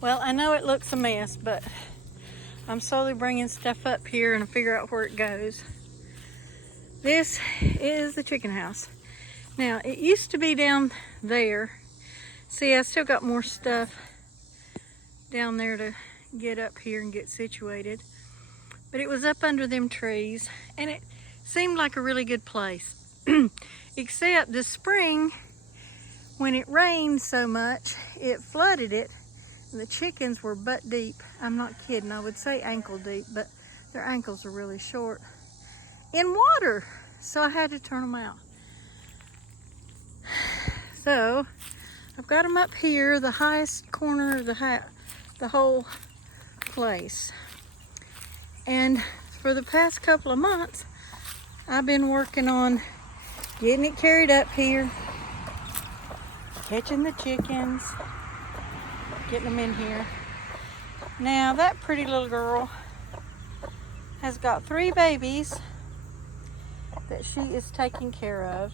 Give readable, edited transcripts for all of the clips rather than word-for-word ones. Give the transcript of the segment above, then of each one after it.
Well, I know it looks a mess, but I'm slowly bringing stuff up here and I figure out where it goes. This is the chicken house. Now, it used to be down there. See, I still got more stuff down there to get up here and get situated. But it was up under them trees, and it seemed like a really good place. Except this spring, when it rained so much, it flooded it. And the chickens were butt deep. I'm not kidding. I would say ankle deep, but their ankles are really short in water. So I had to turn them out. So I've got them up here, the highest corner of the whole place. And for the past couple of months, I've been working on getting it carried up here, catching the chickens, getting them in here. Now that pretty little girl has got 3 babies that she is taking care of.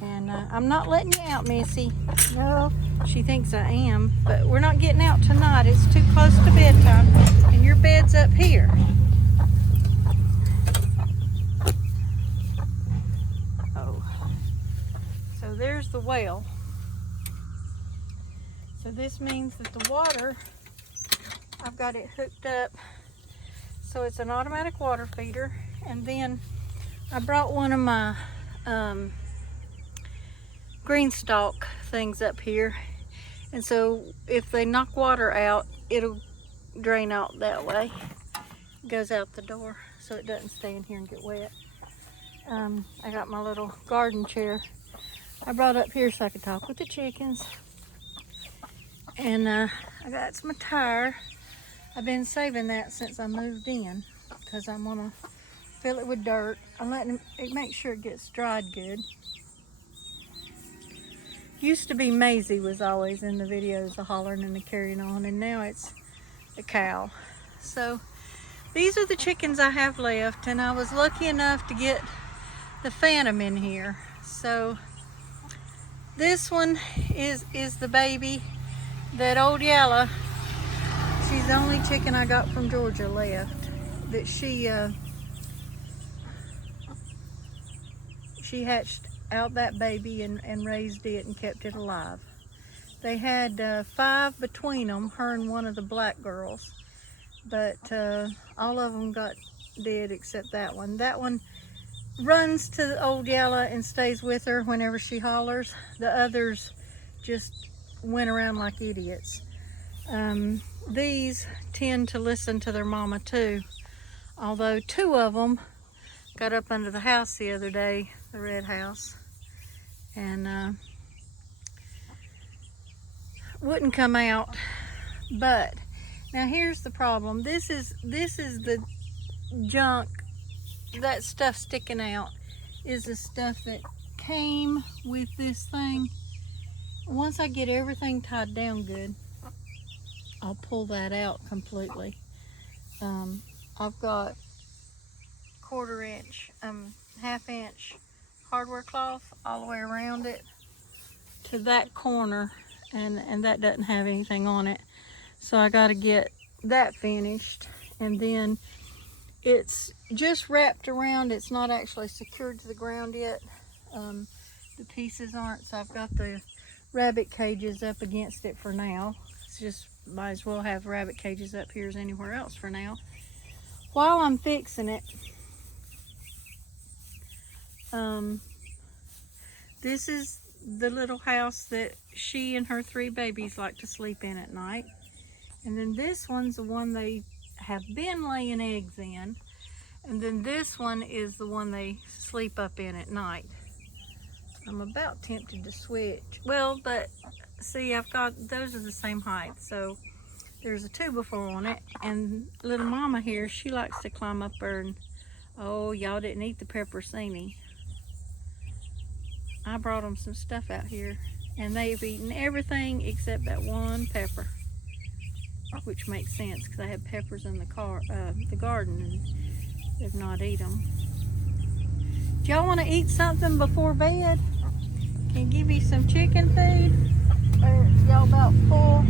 And I'm not letting you out, Missy. No, she thinks I am, but we're not getting out tonight. It's too close to bedtime, and your bed's up here. Oh, so there's the well. So this means that the water, I've got it hooked up, so it's an automatic water feeder. And then I brought one of my green stalk things up here, and so if they knock water out, it'll drain out that way. It goes out the door so it doesn't stay in here and get wet. I got my little garden chair I brought up here so I could talk with the chickens. And I got some tire. I've been saving that since I moved in because I'm gonna fill it with dirt. I'm letting it make sure it gets dried good. Used to be Maisie was always in the videos, the hollering and the carrying on, and now it's the cow. So these are the chickens I have left, and I was lucky enough to get the Phantom in here. So this one is the baby that old Yalla, she's the only chicken I got from Georgia left, that she hatched out that baby and raised it and kept it alive. They had 5 between them, her and one of the black girls, but all of them got dead except that one. That one runs to old Yalla and stays with her whenever she hollers. The others just went around like idiots. These tend to listen to their mama too, although 2 of them got up under the house the other day, the red house, and wouldn't come out. But now here's the problem. This is the junk, that stuff sticking out is the stuff that came with this thing. Once I get everything tied down good, I'll pull that out completely. I've got 1/4 inch, 1/2 inch hardware cloth all the way around it to that corner, and that doesn't have anything on it. So I got to get that finished, and then it's just wrapped around. It's not actually secured to the ground yet. The pieces aren't, so I've got the rabbit cages up against it for now. It's just, might as well have rabbit cages up here as anywhere else for now. While I'm fixing it, this is the little house that she and her 3 babies like to sleep in at night. And then this one's the one they have been laying eggs in. And then this one is the one they sleep up in at night. I'm about tempted to switch. Well, but see, I've got, those are the same height. So there's a 2x4 on it. And little mama here, she likes to climb up there and, oh, y'all didn't eat the pepperoncini. I brought them some stuff out here, and they've eaten everything except that one pepper, which makes sense because I had peppers in the garden, and they've not eat them. Do y'all want to eat something before bed? Can give you some chicken food? Or y'all about full?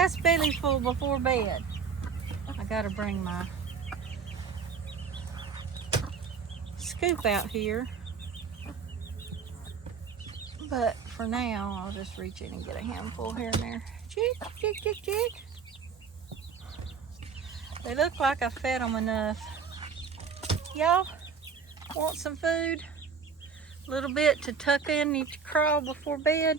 last bellyful before bed. I gotta bring my scoop out here. But for now, I'll just reach in and get a handful here and there. Chick, chick, chick, chick. They look like I fed them enough. Y'all want some food? A little bit to tuck in each crawl before bed.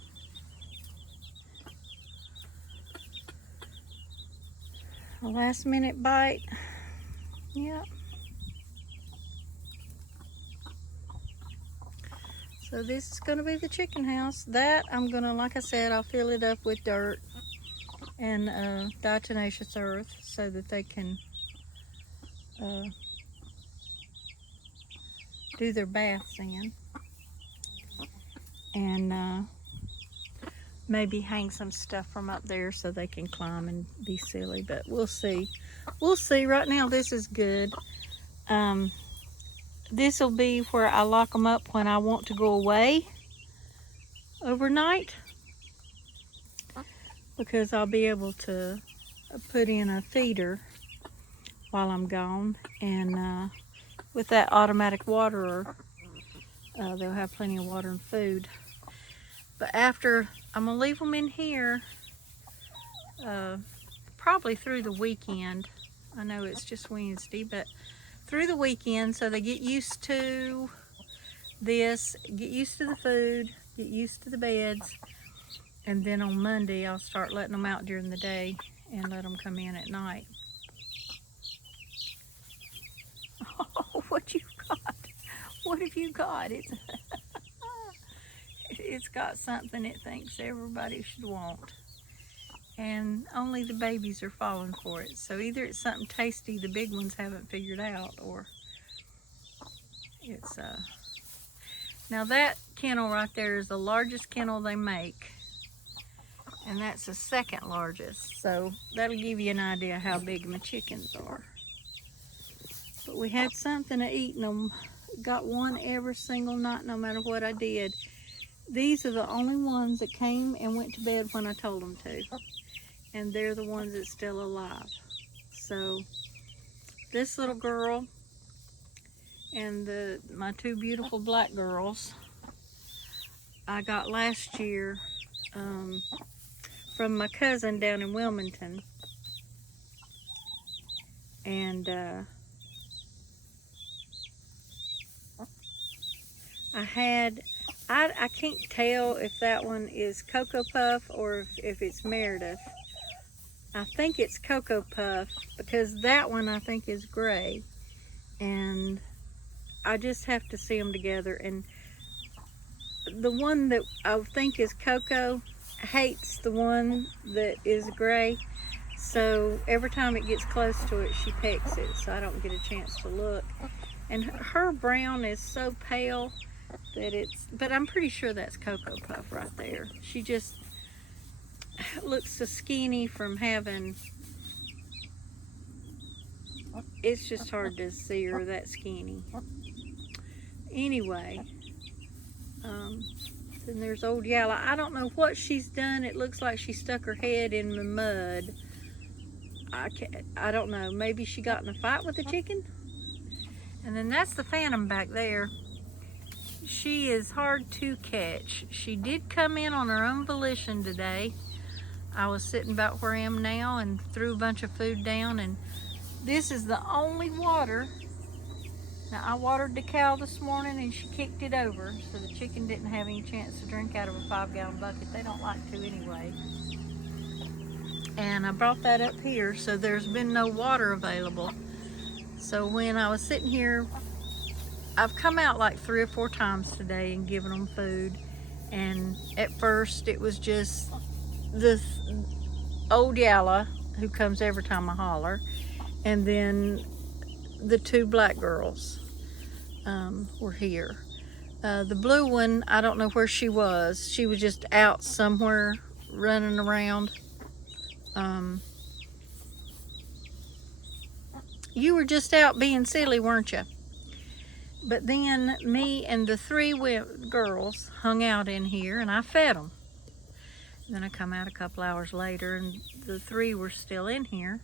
A last minute bite. Yep. So this is going to be the chicken house. That I'm going to, like I said, I'll fill it up with dirt and diatomaceous earth so that they can do their baths in. And maybe hang some stuff from up there so they can climb and be silly, but we'll see. We'll see. Right now this is good. This will be where I lock them up when I want to go away overnight, because I'll be able to put in a feeder while I'm gone, and with that automatic waterer, they'll have plenty of water and food. But after, I'm gonna leave them in here probably through the weekend. I know it's just Wednesday, but through the weekend, so they get used to this, get used to the food, get used to the beds, and then on Monday I'll start letting them out during the day and let them come in at night. Oh, what you got? What have you got? It's got something it thinks everybody should want, and only the babies are falling for it. So either it's something tasty the big ones haven't figured out, or it's now that kennel right there is the largest kennel they make, and that's the second largest, so that'll give you an idea how big my chickens are. But we had something to eat in them. Got one every single night, no matter what I did. These are the only ones that came and went to bed when I told them to, and they're the ones that's still alive. So this little girl and my two beautiful black girls I got last year from my cousin down in Wilmington, and I can't tell if that one is Cocoa Puff or if it's Meredith. I think it's Cocoa Puff, because that one I think is gray, and I just have to see them together. And the one that I think is Cocoa hates the one that is gray, so every time it gets close to it she pecks it, so I don't get a chance to look. And her brown is so pale that but I'm pretty sure that's Cocoa Puff right there. She just looks so skinny from having, it's just hard to see her that skinny. Anyway, then there's old Yalla. I don't know what she's done. It looks like she stuck her head in the mud. I don't know. Maybe she got in a fight with the chicken. And then that's the Phantom back there. She is hard to catch. She did come in on her own volition today. I was sitting about where I am now and threw a bunch of food down, and this is the only water. Now, I watered the cow this morning and she kicked it over, so the chicken didn't have any chance to drink out of a 5-gallon bucket. They don't like to anyway. And I brought that up here, so there's been no water available. So when I was sitting here, I've come out like 3 or 4 times today and given them food. And at first it was just this old Yalla, who comes every time I holler, and then the 2 black girls were here. The blue one, I don't know where she was. She was just out somewhere running around. You were just out being silly, weren't you? But then me and the 3 girls hung out in here, and I fed them. Then I come out a couple hours later and the 3 were still in here.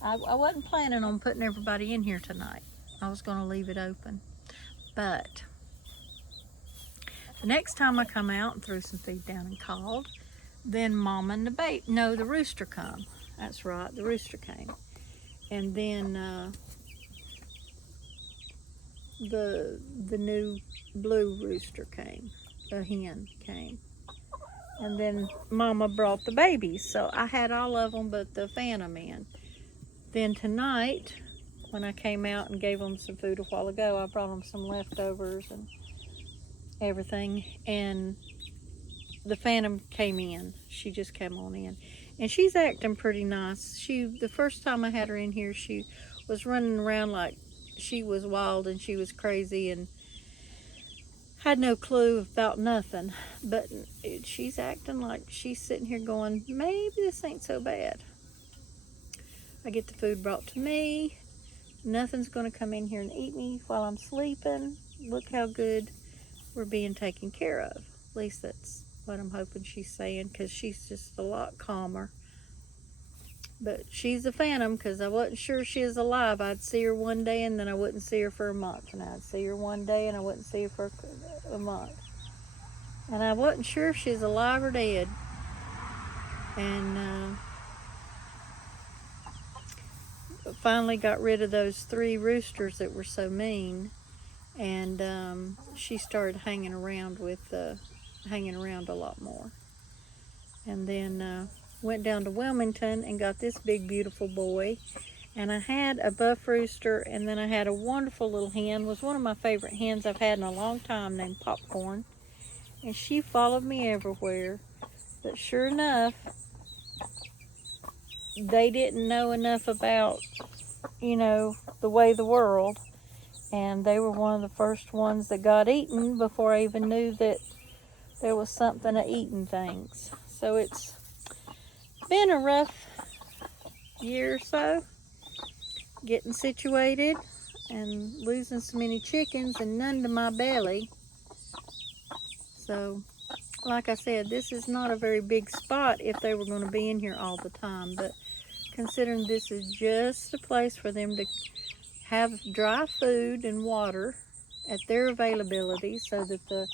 I wasn't planning on putting everybody in here tonight. I was going to leave it open. But the next time I come out and threw some feed down and called, then Mama and the rooster come. That's right, the rooster came. And then the new blue rooster came, a hen came. And then Mama brought the babies, so I had all of them but the phantom in. Then tonight, when I came out and gave them some food a while ago, I brought them some leftovers and everything, and the phantom came in. She just came on in, and she's acting pretty nice. The first time I had her in here, she was running around like she was wild and she was crazy and had no clue about nothing. But she's acting like she's sitting here going, maybe this ain't so bad. I get the food brought to me. Nothing's going to come in here and eat me while I'm sleeping. Look how good we're being taken care of. At least that's what I'm hoping she's saying, because she's just a lot calmer. But she's a phantom, because I wasn't sure she was alive. I'd see her one day and then I wouldn't see her for a month. And I'd see her one day and I wouldn't see her for a month. And I wasn't sure if she was alive or dead. And finally got rid of those 3 roosters that were so mean. And she started hanging around a lot more. And then went down to Wilmington and got this big beautiful boy. And I had a buff rooster, and then I had a wonderful little hen. It was one of my favorite hens I've had in a long time, named Popcorn. And she followed me everywhere. But sure enough, they didn't know enough about, the way of the world. And they were one of the first ones that got eaten before I even knew that there was something to eating things. So it's been a rough year or so, getting situated and losing so many chickens and none to my belly. So, like I said, this is not a very big spot if they were going to be in here all the time. But considering this is just a place for them to have dry food and water at their availability, so that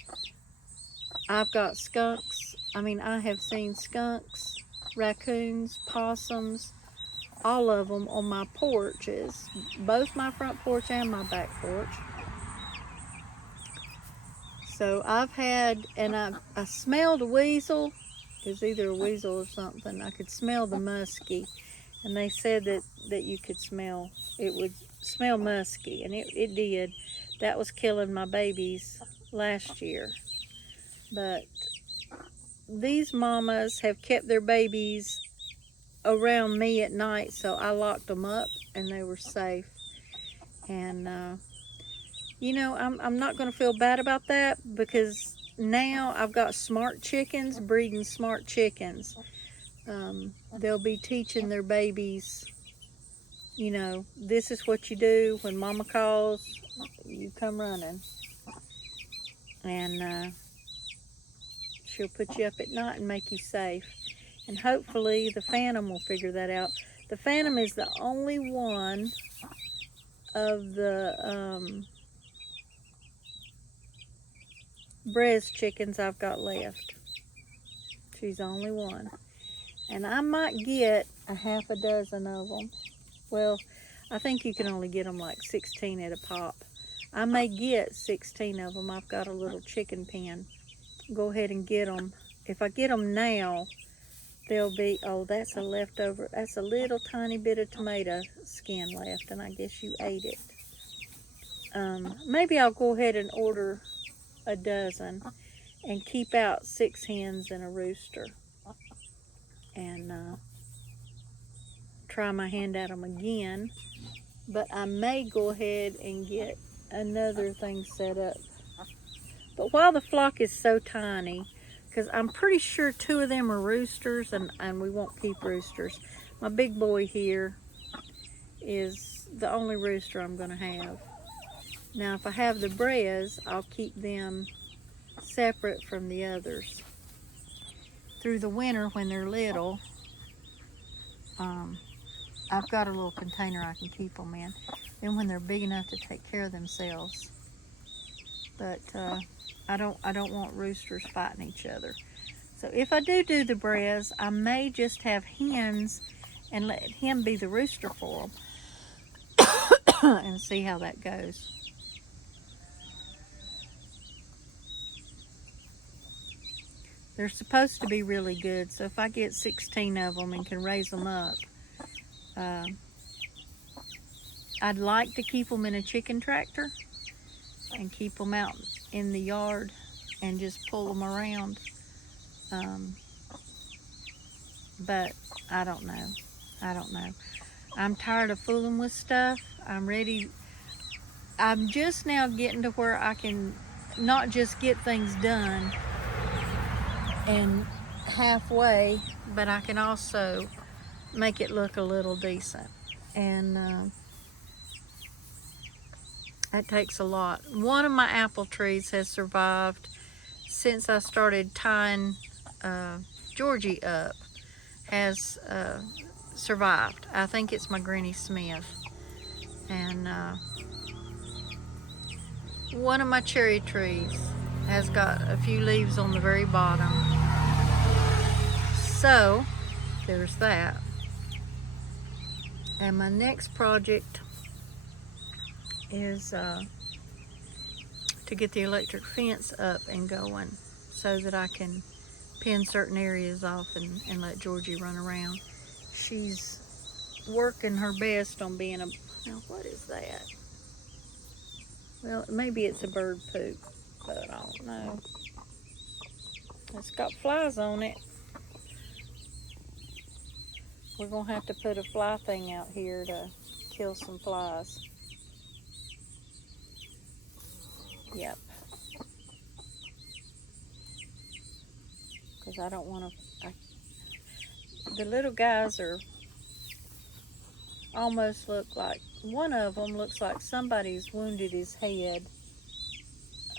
I've got skunks. I have seen skunks, raccoons, possums, all of them on my porches, both my front porch and my back porch. So I've had, and I smelled a weasel. It was either a weasel or something. I could smell the musky, and they said that you could smell, it would smell musky, and it did. That was killing my babies last year. But these mamas have kept their babies around me at night, so I locked them up and they were safe. And I'm not going to feel bad about that, because now I've got smart chickens breeding smart chickens. They'll be teaching their babies, this is what you do when mama calls, you come running. And she'll put you up at night and make you safe. And hopefully the phantom will figure that out. The phantom is the only one of the Brez chickens I've got left. She's the only one. And I might get a half a dozen of them. Well, I think you can only get them like 16 at a pop. I may get 16 of them. I've got a little chicken pen. Go ahead and get them. If I get them now, they'll be, oh, that's a leftover. That's a little tiny bit of tomato skin left, and I guess you ate it. Maybe I'll go ahead and order a dozen and keep out 6 hens and a rooster, and try my hand at them again. But I may go ahead and get another thing set up. But while the flock is so tiny, because I'm pretty sure 2 of them are roosters, and we won't keep roosters. My big boy here is the only rooster I'm going to have. Now, if I have the Brez, I'll keep them separate from the others. through the winter when they're little, I've got a little container I can keep them in. Then when they're big enough to take care of themselves, but I don't want roosters fighting each other. So if I do the brez, I may just have hens and let him be the rooster for them and see how that goes. They're supposed to be really good, so if I get 16 of them and can raise them up, I'd like to keep them in a chicken tractor and keep them out in the yard and just pull them around. But I don't know. I'm tired of fooling with stuff. I'm just now getting to where I can not just get things done and halfway, but I can also make it look a little decent. And that takes a lot. One of my apple trees has survived since I started tying Georgie up, has survived. I think it's my Granny Smith. And one of my cherry trees has got a few leaves on the very bottom. So there's that. And my next project is to get the electric fence up and going so that I can pin certain areas off and let Georgie run around. She's working her best on being a... Now, what is that? Well, maybe it's a bird poop, but I don't know. It's got flies on it. We're going to have to put a fly thing out here to kill some flies. Yep. Because I don't want to... The little guys are almost look like... One of them looks like somebody's wounded his head.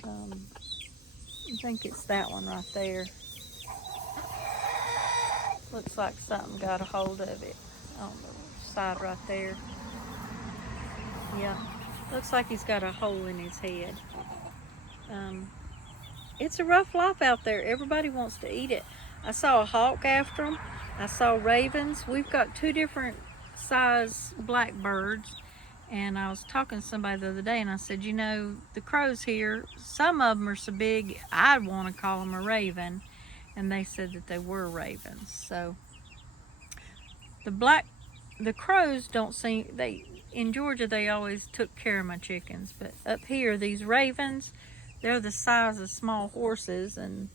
I think it's that one right there. Looks like something got a hold of it on the side right there. Yeah, looks like he's got a hole in his head. It's a rough life out there. Everybody wants to eat it. I saw a hawk after them. I saw ravens. We've got 2 different size blackbirds. And I was talking to somebody the other day and I said, you know, the crows here, some of them are so big, I'd want to call them a raven. And they said that they were ravens. So the crows don't seem, in Georgia they always took care of my chickens, but up here these ravens, they're the size of small horses, and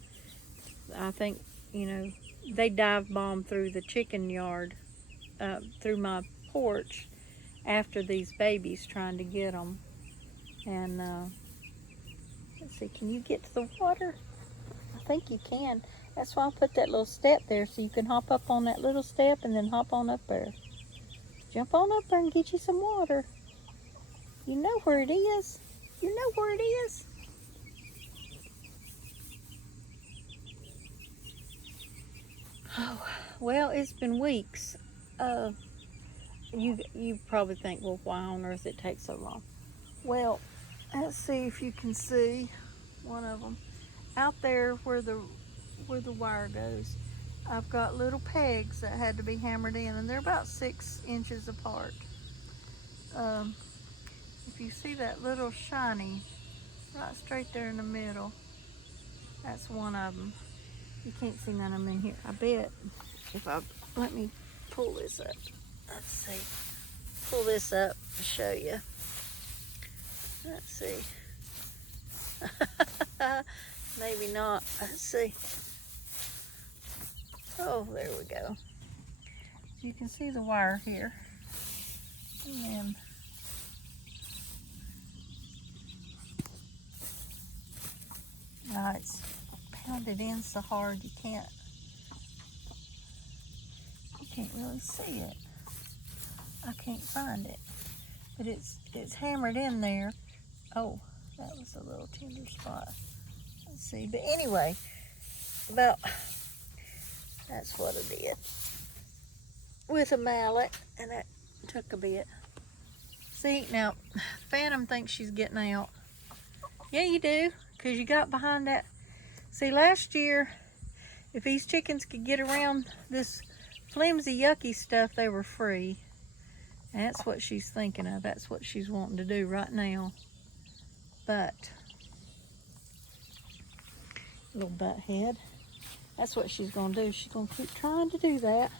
I think, you know, they dive bomb through the chicken yard, through my porch after these babies trying to get them. And let's see, can you get to the water? I think you can. That's why I put that little step there, so you can hop up on that little step and then hop on up there. Jump on up there and get you some water. You know where it is. You know where it is. Oh, well, it's been weeks. You probably think, well, why on earth it takes so long? Well, let's see if you can see one of them out there where the wire goes. I've got little pegs that had to be hammered in, and they're about 6 inches apart. If you see that little shiny right straight there in the middle, that's one of them. You can't see none of them in here. I bet if let me pull this up. Let's see. Pull this up to show you. Let's see. Maybe not. Let's see. Oh, there we go. You can see the wire here. And it's pounded in so hard you can't really see it. I can't find it. But it's hammered in there. Oh, that was a little tender spot. Let's see. But anyway, about That's what I did with a mallet, and that took a bit. See, now, Phantom thinks she's getting out. Yeah, you do, because you got behind that. See, last year, if these chickens could get around this flimsy, yucky stuff, they were free. And that's what she's thinking of. That's what she's wanting to do right now. But, little butt head, that's what she's going to do. She's going to keep trying to do that.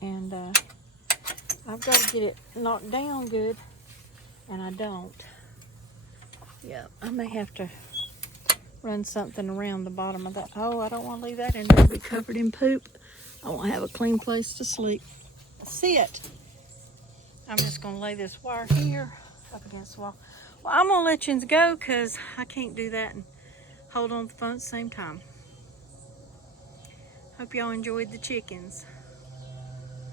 And I've got to get it knocked down good, and I don't. Yeah, I may have to run something around the bottom of that. Oh, I don't want to leave that in there to be covered in poop. I won't have a clean place to sleep. Sit. I'm just going to lay this wire here up against the wall. Well, I'm going to let you go because I can't do that and hold on to the phone at the same time. Hope y'all enjoyed the chickens.